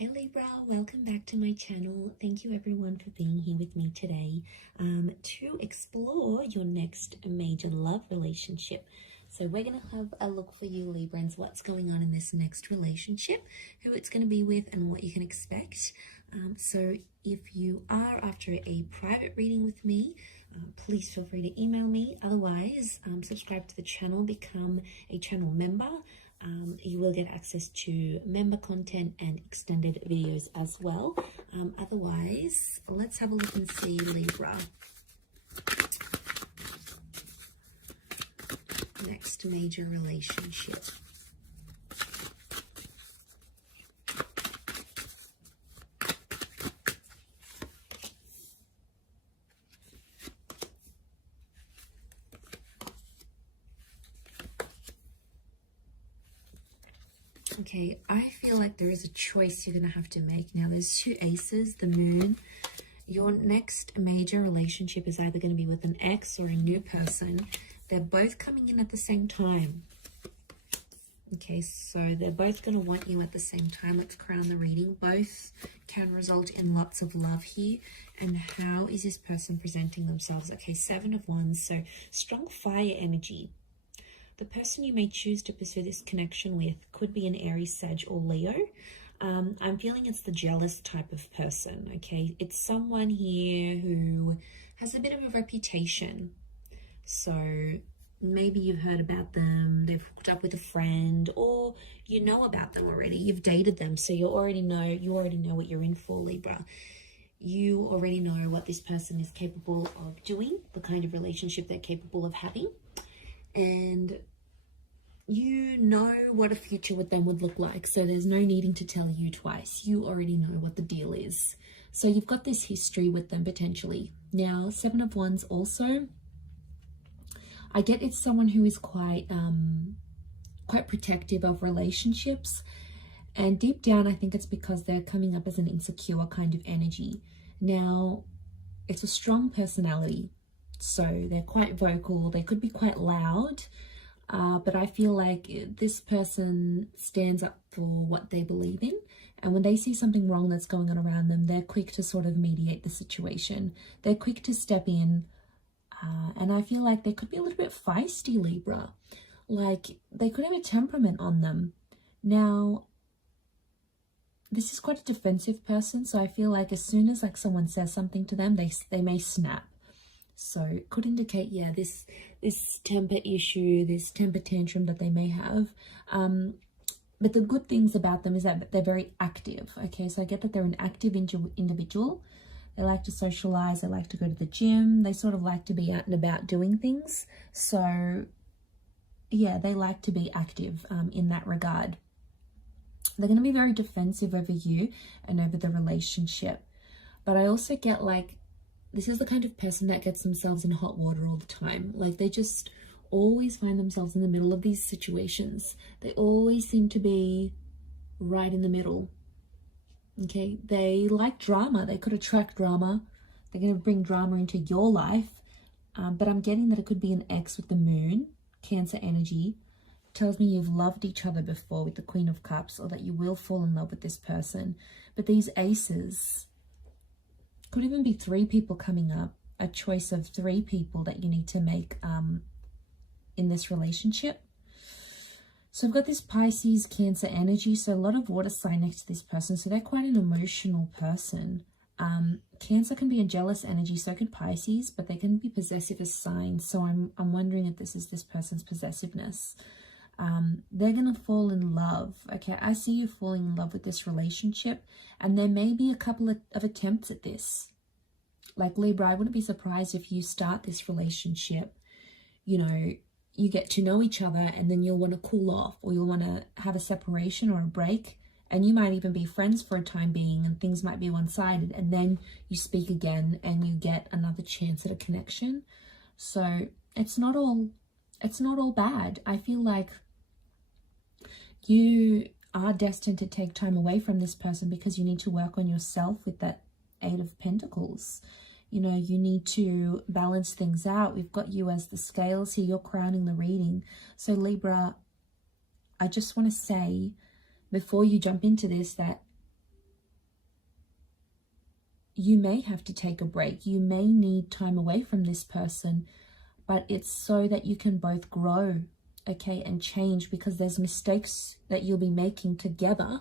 Hey Libra, welcome back to my channel. Thank you everyone for being here with me today to explore your next major love relationship. So we're going to have a look for you Librans, what's going on in this next relationship, who it's going to be with and what you can expect. So if you are after a private reading with me, please feel free to email me. Otherwise, subscribe to the channel, become a channel member. You will get access to member content and extended videos as well. Otherwise, let's have a look and see Libra. Next major relationship. Okay, I feel like there is a choice you're going to have to make. Now, there's two aces, the moon. Your next major relationship is either going to be with an ex or a new person. They're both coming in at the same time. Okay, so they're both going to want you at the same time. Let's crown the reading. Both can result in lots of love here. And how is this person presenting themselves? Okay, 7 of Wands, so strong fire energy. The person you may choose to pursue this connection with could be an Aries, Sag, or Leo. I'm feeling it's the jealous type of person, okay? It's someone here who has a bit of a reputation. So maybe you've heard about them, they've hooked up with a friend, or you know about them already. You've dated them, so you already know what you're in for, Libra. You already know what this person is capable of doing, the kind of relationship they're capable of having. And you know what a future with them would look like, so there's no needing to tell you twice. You already know what the deal is. So you've got this history with them potentially. Now, 7 of Wands also, I get it's someone who is quite protective of relationships, and deep down I think it's because they're coming up as an insecure kind of energy. Now, it's a strong personality, so they're quite vocal, they could be quite loud, but I feel like this person stands up for what they believe in, and when they see something wrong that's going on around them, they're quick to sort of mediate the situation. They're quick to step in, and I feel like they could be a little bit feisty, Libra. Like, they could have a temperament on them. Now, this is quite a defensive person, so I feel like as soon as like someone says something to them, they may snap. So it could indicate, yeah, this temper issue, this temper tantrum that they may have. But the good things about them is that they're very active. Okay, so I get that they're an active individual. They like to socialize. They like to go to the gym. They sort of like to be out and about doing things. So yeah, they like to be active in that regard. They're going to be very defensive over you and over the relationship. But I also get like, this is the kind of person that gets themselves in hot water all the time. Like, they just always find themselves in the middle of these situations. They always seem to be right in the middle. Okay, they like drama. They could attract drama. They're going to bring drama into your life. But I'm getting that it could be an ex with the moon, Cancer energy. Tells me you've loved each other before with the Queen of Cups, or that you will fall in love with this person. But these aces could even be 3 people coming up, a choice of 3 people that you need to make in this relationship. So I've got this Pisces, Cancer energy, so a lot of water sign next to this person, so they're quite an emotional person. Cancer can be a jealous energy, so can Pisces, but they can be possessive as signs, so I'm wondering if this is this person's possessiveness. They're going to fall in love. Okay, I see you falling in love with this relationship, and there may be a couple of attempts at this. Like, Libra, I wouldn't be surprised if you start this relationship, you know, you get to know each other, and then you'll want to cool off, or you'll want to have a separation or a break, and you might even be friends for a time being, and things might be one-sided, and then you speak again and you get another chance at a connection. So it's not all bad. I feel like you are destined to take time away from this person because you need to work on yourself with that 8 of Pentacles. You know, you need to balance things out. We've got you as the scales here. You're crowning the reading. So Libra, I just want to say before you jump into this that you may have to take a break. You may need time away from this person, but it's so that you can both grow, okay, and change, because there's mistakes that you'll be making together.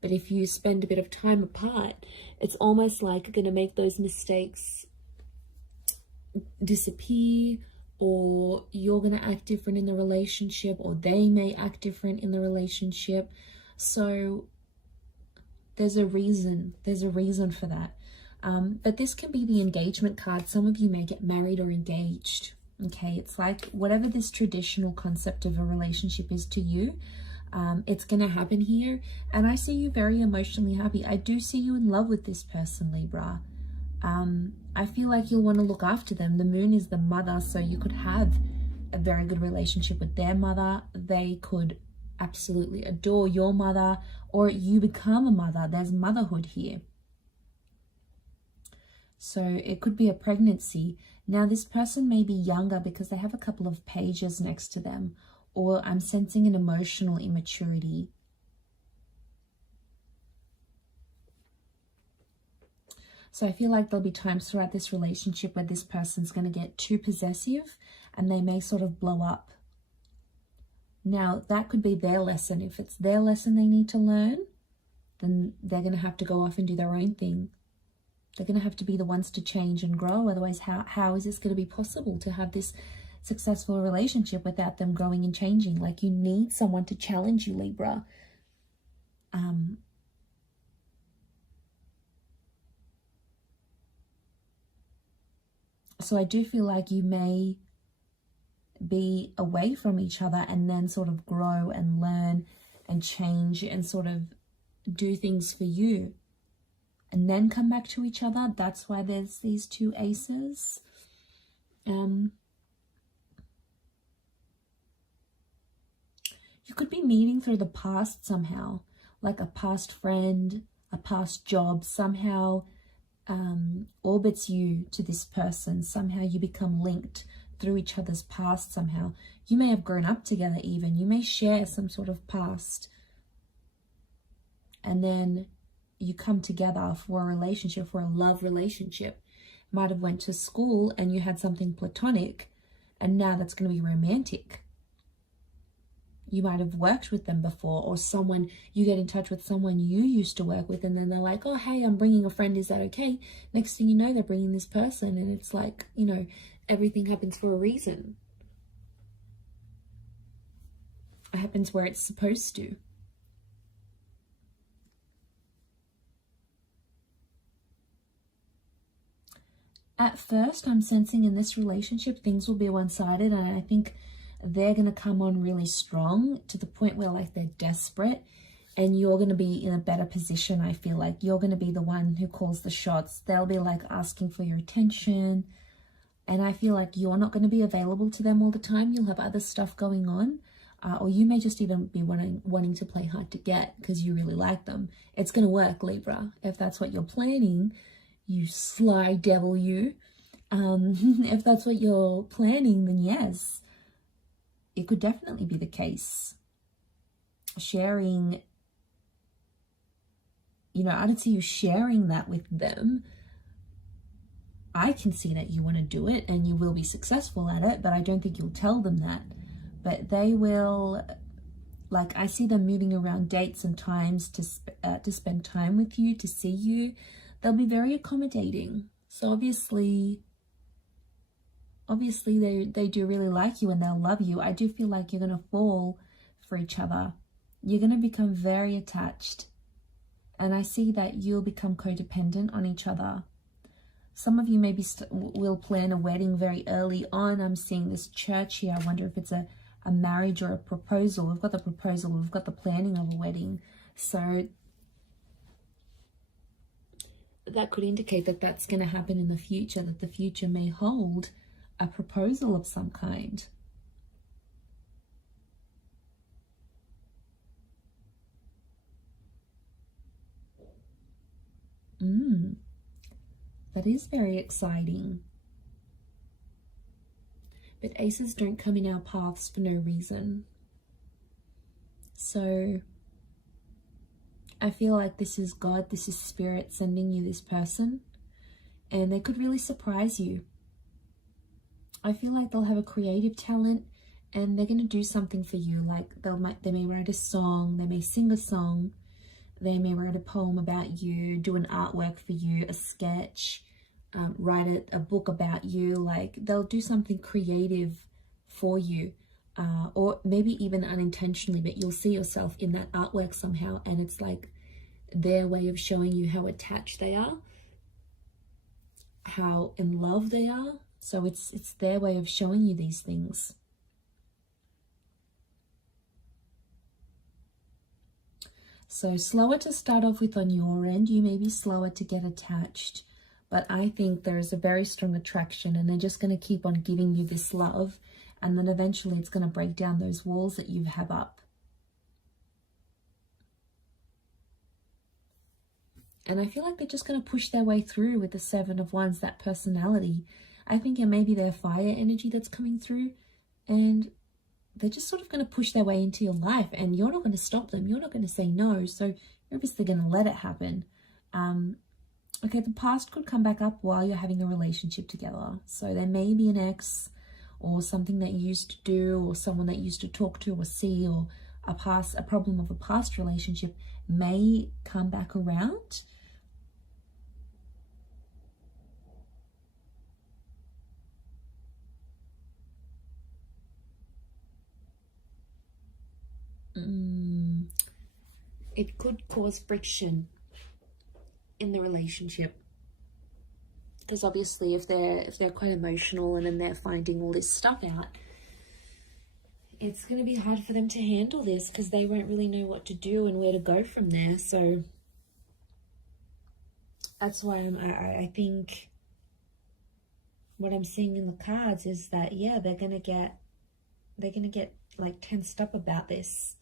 But if you spend a bit of time apart, it's almost like you're going to make those mistakes disappear, or you're going to act different in the relationship, or they may act different in the relationship. So there's a reason for that. But this can be the engagement card. Some of you may get married or engaged. Okay, it's like whatever this traditional concept of a relationship is to you, it's going to happen here. And I see you very emotionally happy. I do see you in love with this person, Libra. I feel like you'll want to look after them. The moon is the mother, so you could have a very good relationship with their mother. They could absolutely adore your mother, or you become a mother. There's motherhood here. So it could be a pregnancy. Now this person may be younger because they have a couple of pages next to them, or I'm sensing an emotional immaturity. So I feel like there'll be times throughout this relationship where this person's going to get too possessive and they may sort of blow up. Now that could be their lesson. If it's their lesson they need to learn, then they're going to have to go off and do their own thing. They're going to have to be the ones to change and grow. Otherwise, how is this going to be possible to have this successful relationship without them growing and changing? Like, you need someone to challenge you, Libra. So I do feel like you may be away from each other and then sort of grow and learn and change and sort of do things for you, and then come back to each other. That's why there's these two aces. You could be meeting through the past somehow, like a past friend, a past job, somehow orbits you to this person. Somehow you become linked through each other's past somehow. You may have grown up together even. You may share some sort of past. And then you come together for a relationship, for a love relationship. Might have went to school and you had something platonic, and now that's going to be romantic. You might have worked with them before, or someone, you get in touch with someone you used to work with, and then they're like, oh, hey, I'm bringing a friend, is that okay? Next thing you know, they're bringing this person, and it's like, you know, everything happens for a reason. It happens where it's supposed to. At first, I'm sensing in this relationship, things will be one-sided, and I think they're going to come on really strong to the point where like they're desperate, and you're going to be in a better position. I feel like you're going to be the one who calls the shots. They'll be like asking for your attention, and I feel like you're not going to be available to them all the time. You'll have other stuff going on, or you may just even be wanting to play hard to get because you really like them. It's going to work, Libra, if that's what you're planning. You sly devil, you. If that's what you're planning, then yes, it could definitely be the case. Sharing, you know, I don't see you sharing that with them. I can see that you want to do it and you will be successful at it, but I don't think you'll tell them that. But they will, like, I see them moving around dates and times to spend time with you, to see you. They'll be very accommodating. So obviously they do really like you and they'll love you. I do feel like you're going to fall for each other. You're going to become very attached. And I see that you'll become codependent on each other. Some of you maybe will plan a wedding very early on. I'm seeing this church here. I wonder if it's a marriage or a proposal. We've got the proposal. We've got the planning of a wedding. So that could indicate that that's going to happen in the future, that the future may hold a proposal of some kind. That is very exciting. But aces don't come in our paths for no reason. So I feel like this is God, this is Spirit sending you this person. and they could really surprise you. I feel like they'll have a creative talent and they're going to do something for you. Like they may write a song, they may sing a song, they may write a poem about you, do an artwork for you, a sketch, write a book about you. Like they'll do something creative for you, or maybe even unintentionally, but you'll see yourself in that artwork somehow, and it's like their way of showing you how attached they are, how in love they are. So it's their way of showing you these things. So slower to start off with on your end. You may be slower to get attached, but I think there is a very strong attraction, and they're just going to keep on giving you this love, and then eventually it's going to break down those walls that you have up. And I feel like they're just going to push their way through with the Seven of Wands, that personality. I think it may be their fire energy that's coming through, and they're just sort of going to push their way into your life, and you're not going to stop them. You're not going to say no. So you're obviously going to let it happen. Okay, the past could come back up while you're having a relationship together. So there may be an ex, or something that you used to do, or someone that you used to talk to or see, or a problem of a past relationship may come back around. It could cause friction in the relationship, because obviously if they're quite emotional and then they're finding all this stuff out, it's going to be hard for them to handle this, because they won't really know what to do and where to go from there. So that's why I think what I'm seeing in the cards is that, yeah, they're gonna get like tensed up about this.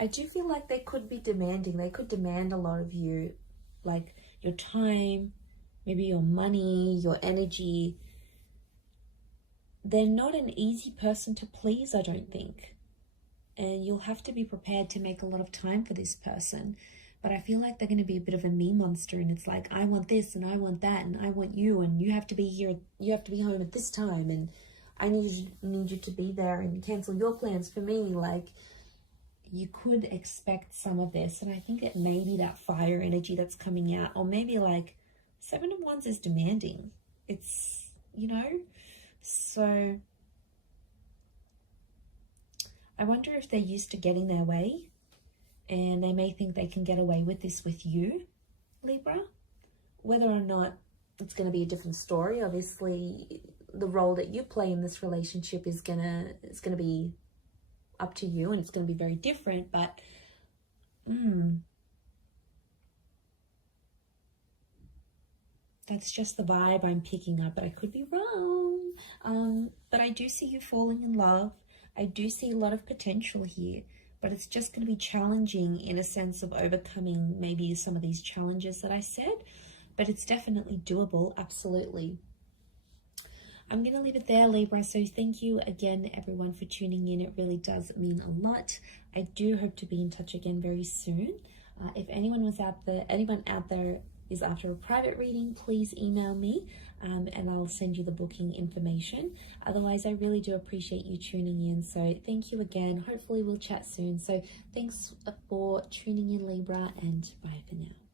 I do feel like they could be demanding. They could demand a lot of you, like your time, maybe your money, your energy. They're not an easy person to please, I don't think. And you'll have to be prepared to make a lot of time for this person. But I feel like they're going to be a bit of a me monster, and it's like, I want this and I want that and I want you, and you have to be here, you have to be home at this time, and I need you to be there and cancel your plans for me. Like, you could expect some of this, and I think it may be that fire energy that's coming out, or maybe like Seven of Wands is demanding. It's, you know, so I wonder if they're used to getting their way, and they may think they can get away with this with you, Libra. Whether or not it's going to be a different story. Obviously, the role that you play in this relationship is gonna be up to you, and it's going to be very different, but that's just the vibe I'm picking up, but I could be wrong. But I do see you falling in love. I do see a lot of potential here, but it's just going to be challenging in a sense of overcoming maybe some of these challenges that I said, but it's definitely doable, absolutely. I'm going to leave it there, Libra. So thank you again, everyone, for tuning in. It really does mean a lot. I do hope to be in touch again very soon. If anyone out there is after a private reading, please email me, and I'll send you the booking information. Otherwise, I really do appreciate you tuning in. So thank you again. Hopefully we'll chat soon. So thanks for tuning in, Libra, and bye for now.